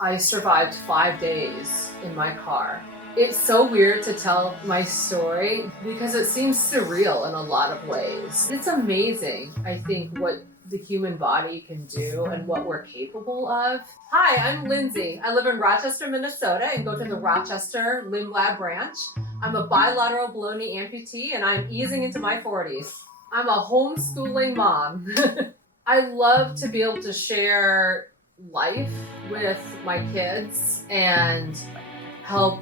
I survived 5 days in my car. It's so weird to tell my story because it seems surreal in a lot of ways. It's amazing, I think, what the human body can do and what we're capable of. Hi, I'm Lindsay. I live in Rochester, Minnesota and go to the Rochester Limb Lab branch. I'm a bilateral below knee amputee and I'm easing into my 40s. I'm a homeschooling mom. I love to be able to share life with my kids and help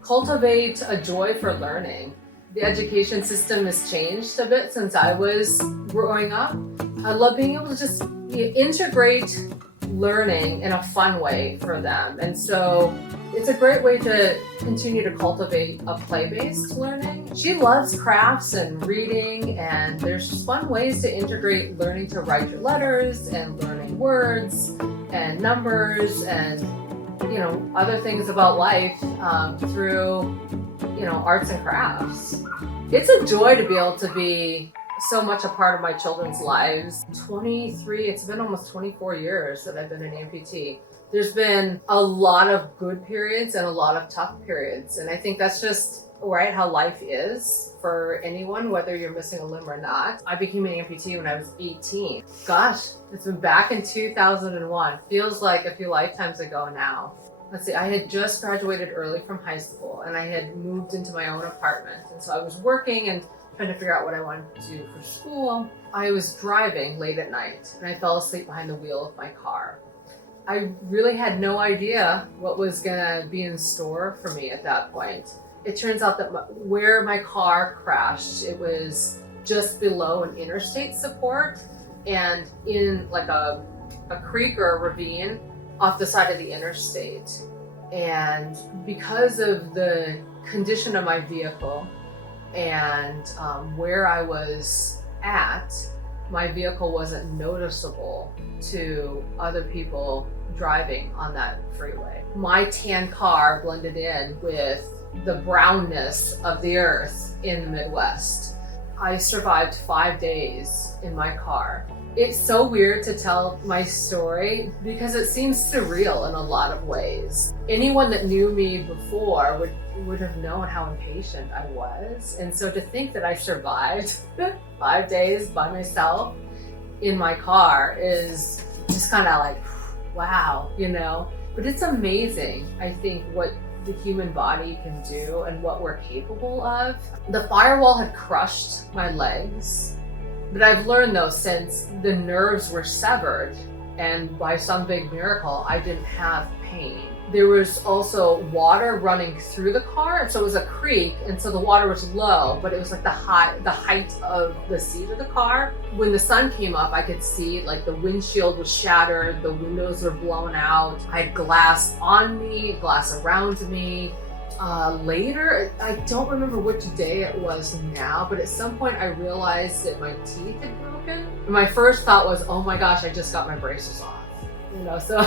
cultivate a joy for learning. The education system has changed a bit since I was growing up. I love being able to just integrate learning in a fun way for them. And so it's a great way to continue to cultivate a play-based learning. She loves crafts and reading, and there's just fun ways to integrate learning to write your letters and learning words and numbers and other things about life through arts and crafts. It's a joy to be able to be so much a part of my children's lives. It's been almost 24 years that I've been an amputee. There's been a lot of good periods and a lot of tough periods, and I think that's just how life is for anyone, whether you're missing a limb or not. I became an amputee when I was 18. Gosh, it's been back in 2001. Feels like a few lifetimes ago now. Let's see, I had just graduated early from high school and I had moved into my own apartment. And so I was working and trying to figure out what I wanted to do for school. I was driving late at night and I fell asleep behind the wheel of my car. I really had no idea what was gonna be in store for me at that point. It turns out that where my car crashed, it was just below an interstate support and in like a creek or a ravine off the side of the interstate. And because of the condition of my vehicle and where I was at, my vehicle wasn't noticeable to other people driving on that freeway. My tan car blended in with the brownness of the earth in the Midwest. I survived 5 days in my car. It's so weird to tell my story because it seems surreal in a lot of ways. Anyone that knew me before would have known how impatient I was. And so to think that I survived 5 days by myself in my car is just kind of like, wow, But it's amazing, I think, what the human body can do and what we're capable of. The firewall had crushed my legs, but I've learned though, since the nerves were severed and by some big miracle, I didn't have pain. There was also water running through the car, and so it was a creek, and so the water was low, but it was like the height of the seat of the car. When the sun came up, I could see like the windshield was shattered, the windows were blown out. I had glass on me, glass around me. Later, I don't remember which day it was now, but at some point I realized that my teeth had broken. And my first thought was, oh my gosh, I just got my braces off. So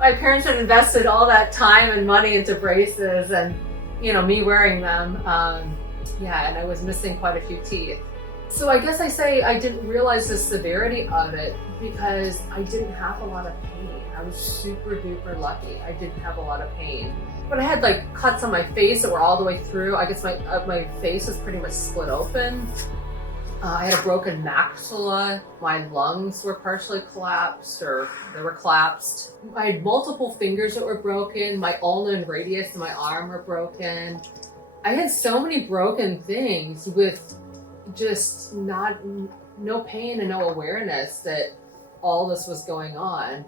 my parents had invested all that time and money into braces and, me wearing them. And I was missing quite a few teeth. So I guess I say I didn't realize the severity of it because I didn't have a lot of pain. I was super duper lucky. I didn't have a lot of pain. But I had like cuts on my face that were all the way through. I guess my face was pretty much split open. I had a broken maxilla. My lungs were partially collapsed, or they were collapsed. I had multiple fingers that were broken. My ulna and radius in my arm were broken. I had so many broken things with just no pain and no awareness that all this was going on.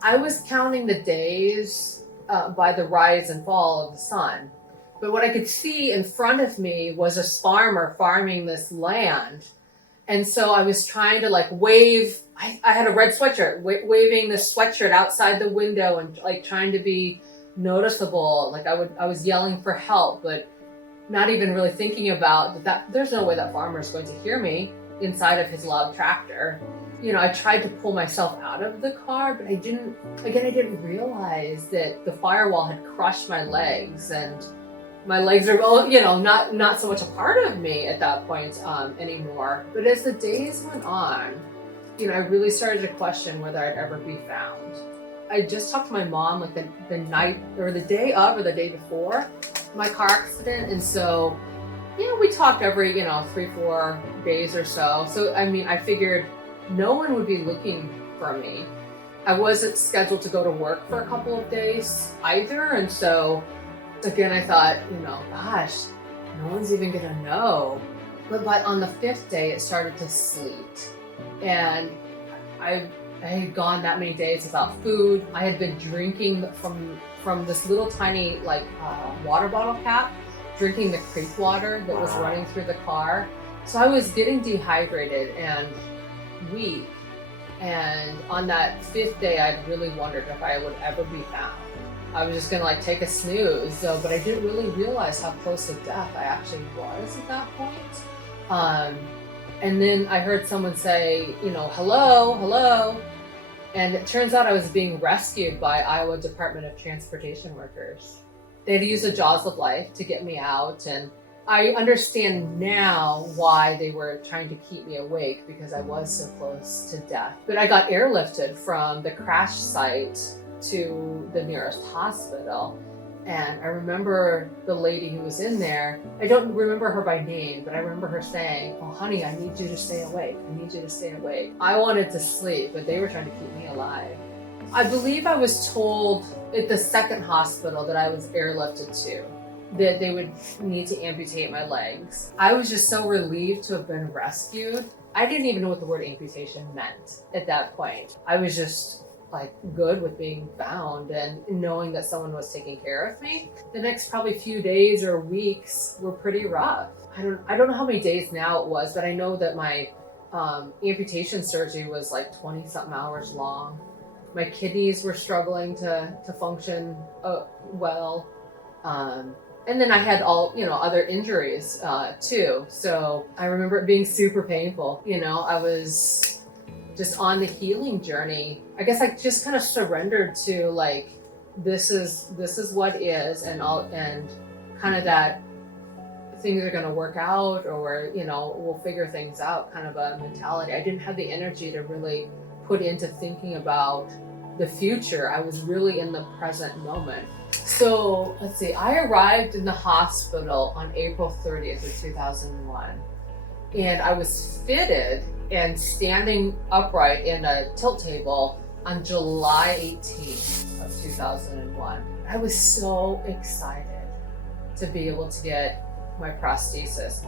I was counting the days by the rise and fall of the sun. But what I could see in front of me was a farmer farming this land. And so I was trying to wave. I had a red sweatshirt, waving the sweatshirt outside the window and trying to be noticeable. I was yelling for help, but not even really thinking about that. There's no way that farmer is going to hear me inside of his loud tractor. I tried to pull myself out of the car, but I didn't realize that the firewall had crushed my legs, and my legs are, not so much a part of me at that point anymore. But as the days went on, I really started to question whether I'd ever be found. I just talked to my mom like the night or the day of or the day before my car accident. And so, we talked every, 3-4 days or so. So, I mean, I figured no one would be looking for me. I wasn't scheduled to go to work for a couple of days either. And so, again, I thought, gosh, no one's even gonna know. But on the 5th day, it started to sleet. And I had gone that many days without food. I had been drinking from this little tiny water bottle cap, drinking the creek water that was running through the car. So I was getting dehydrated and weak. And on that 5th day, I'd really wondered if I would ever be found. I was just gonna take a snooze, but I didn't really realize how close to death I actually was at that point. And then I heard someone say, hello. And it turns out I was being rescued by Iowa Department of Transportation workers. They had used the jaws of life to get me out. And I understand now why they were trying to keep me awake, because I was so close to death. But I got airlifted from the crash site to the nearest hospital. And I remember the lady who was in there. I don't remember her by name, but I remember her saying, "Oh, honey, I need you to stay awake. I need you to stay awake." I wanted to sleep, but they were trying to keep me alive. I believe I was told at the second hospital that I was airlifted to, that they would need to amputate my legs. I was just so relieved to have been rescued. I didn't even know what the word amputation meant at that point. I was just good with being found and knowing that someone was taking care of me. The next probably few days or weeks were pretty rough. I don't know how many days now it was, but I know that my amputation surgery was 20 something hours long. My kidneys were struggling to function well. And then I had all, other injuries too. So I remember it being super painful. I was just on the healing journey. I guess I just kind of surrendered to this is what is, and kind of that things are going to work out, or we'll figure things out kind of a mentality. I didn't have the energy to really put into thinking about the future. I was really in the present moment. So let's see, I arrived in the hospital on April 30th of 2001, and I was fitted and standing upright in a tilt table on July 18th of 2001. I was so excited to be able to get my prosthesis.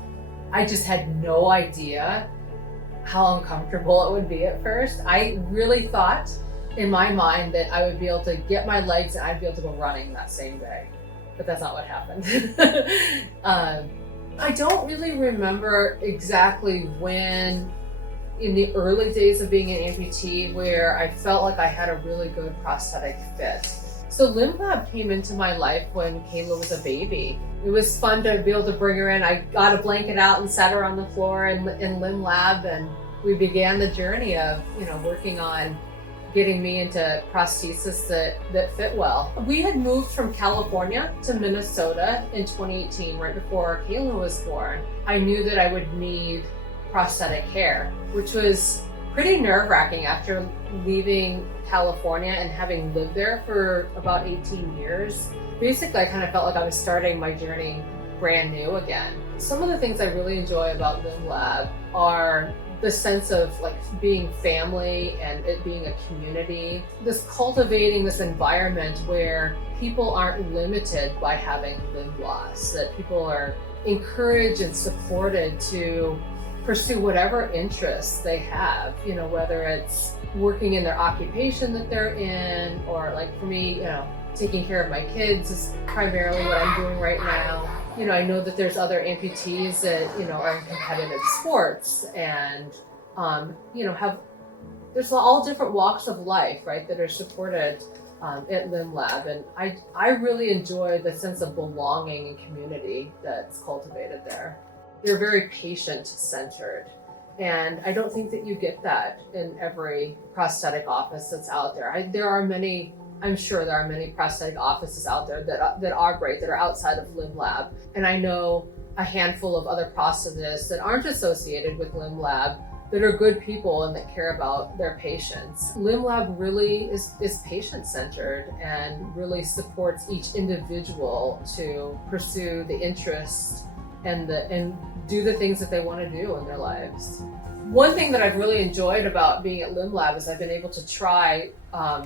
I just had no idea how uncomfortable it would be at first. I really thought in my mind that I would be able to get my legs and I'd be able to go running that same day, but that's not what happened. I don't really remember exactly when in the early days of being an amputee where I felt like I had a really good prosthetic fit. So Limb Lab came into my life when Kayla was a baby. It was fun to be able to bring her in. I got a blanket out and sat her on the floor in Limb Lab, and we began the journey of working on getting me into prosthesis that fit well. We had moved from California to Minnesota in 2018, right before Kayla was born. I knew that I would need prosthetic hair, which was pretty nerve-wracking after leaving California and having lived there for about 18 years. Basically, I kind of felt like I was starting my journey brand new again. Some of the things I really enjoy about Limb Lab are the sense of being family and it being a community, this cultivating this environment where people aren't limited by having limb loss, that people are encouraged and supported to pursue whatever interests they have, whether it's working in their occupation that they're in, or for me, taking care of my kids is primarily what I'm doing right now. I know that there's other amputees that, are in competitive sports and, there's all different walks of life, right, that are supported at Limb Lab. And I really enjoy the sense of belonging and community that's cultivated there. They're very patient-centered. And I don't think that you get that in every prosthetic office that's out there. I'm sure there are many prosthetic offices out there that are great, that are outside of Limb Lab. And I know a handful of other prosthetists that aren't associated with Limb Lab that are good people and that care about their patients. Limb Lab really is patient-centered and really supports each individual to pursue the interest and do the things that they want to do in their lives. One thing that I've really enjoyed about being at Limb Lab is I've been able to try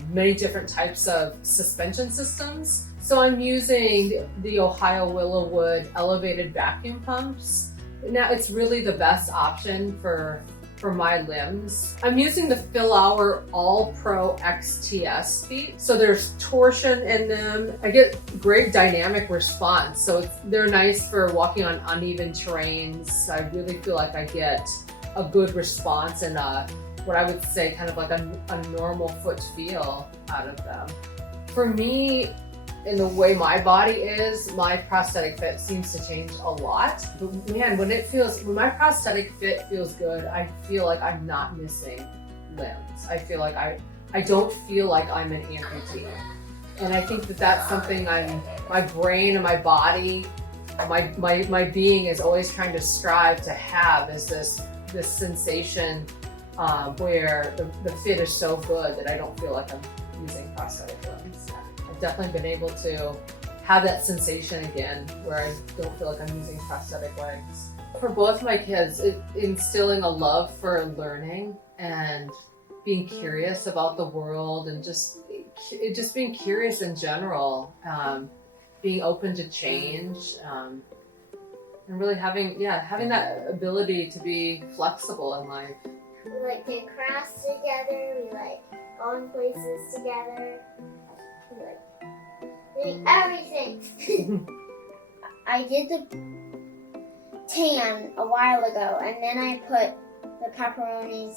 many different types of suspension systems. So I'm using the Ohio Willowwood elevated vacuum pumps. Now it's really the best option for my limbs. I'm using the Philhour All Pro XTS feet. So there's torsion in them. I get great dynamic response. So they're nice for walking on uneven terrains. I really feel like I get a good response and what I would say kind of like a normal foot feel out of them. For me, in the way my body is, my prosthetic fit seems to change a lot. But man, when my prosthetic fit feels good, I feel like I'm not missing limbs. I feel like I don't feel like I'm an amputee. And I think that that's something my brain and my body, my being is always trying to strive to have, is this sensation where the fit is so good that I don't feel like I'm using prosthetic limbs. I've definitely been able to have that sensation again where I don't feel like I'm using prosthetic legs. For both my kids, instilling a love for learning and being curious about the world and just being curious in general, being open to change, and really having that ability to be flexible in life. We like doing crafts together, we like going places together, we like doing everything. I did the tan a while ago, and then I put the pepperonis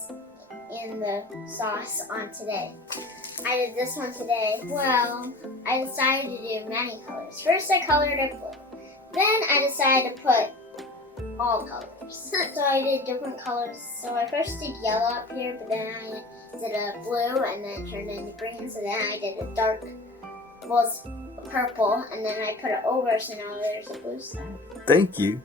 in the sauce on today. I did this one today. Well, I decided to do many colors. First I colored it blue. Then I decided to put all colors. So I did different colors. So I first did yellow up here, but then I did a blue and then turned it into green. So then I did a dark, purple, and then I put it over, so now there's a blue side. Thank you.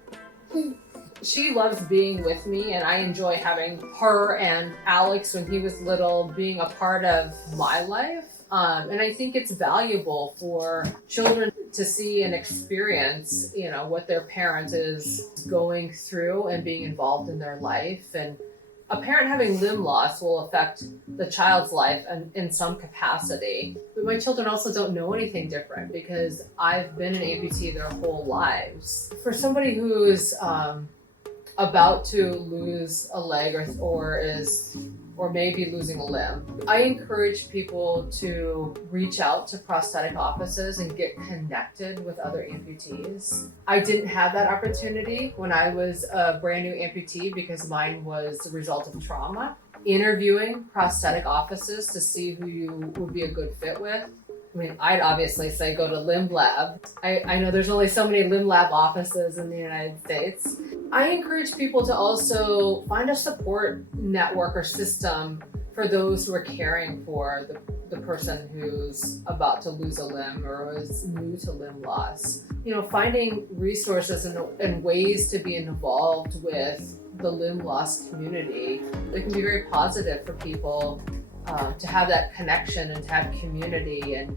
She loves being with me, and I enjoy having her and Alex, when he was little, being a part of my life. And I think it's valuable for children to see and experience, what their parent is going through and being involved in their life. And a parent having limb loss will affect the child's life in some capacity. But my children also don't know anything different because I've been an amputee their whole lives. For somebody who's about to lose a leg or maybe losing a limb, I encourage people to reach out to prosthetic offices and get connected with other amputees. I didn't have that opportunity when I was a brand new amputee because mine was the result of trauma. Interviewing prosthetic offices to see who you would be a good fit with. I mean, I'd obviously say go to Limb Lab. I know there's only so many Limb Lab offices in the United States. I encourage people to also find a support network or system for those who are caring for the person who's about to lose a limb or is new to limb loss. Finding resources and ways to be involved with the limb loss community, it can be very positive for people to have that connection and to have community and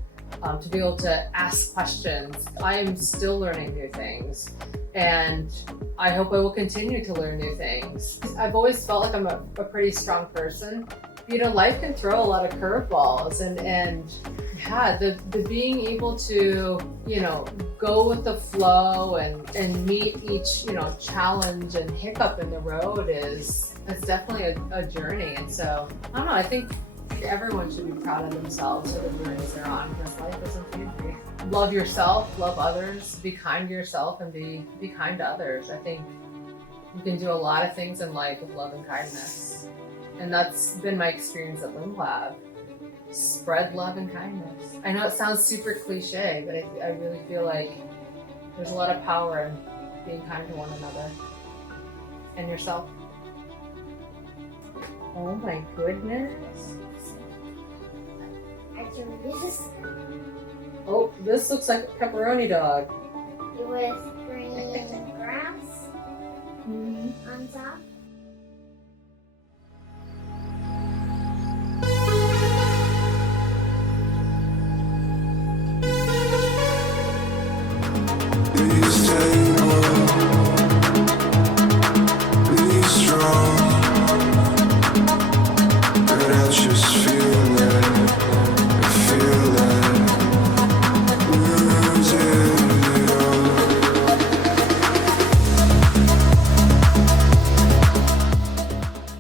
to be able to ask questions. I am still learning new things, and I hope I will continue to learn new things. I've always felt like I'm a pretty strong person. Life can throw a lot of curveballs, and the being able to, go with the flow and meet each, challenge and hiccup in the road is definitely a journey. And so, I don't know, I think everyone should be proud of themselves for the journeys they're on, because life isn't easy. Love yourself, love others, be kind to yourself, and be kind to others. I think you can do a lot of things in life with love and kindness. And that's been my experience at Limb Lab. Spread love and kindness. I know it sounds super cliche, but I really feel like there's a lot of power in being kind to one another and yourself. Oh my goodness. I can do this Oh, this looks like a pepperoni dog. with green grass on top.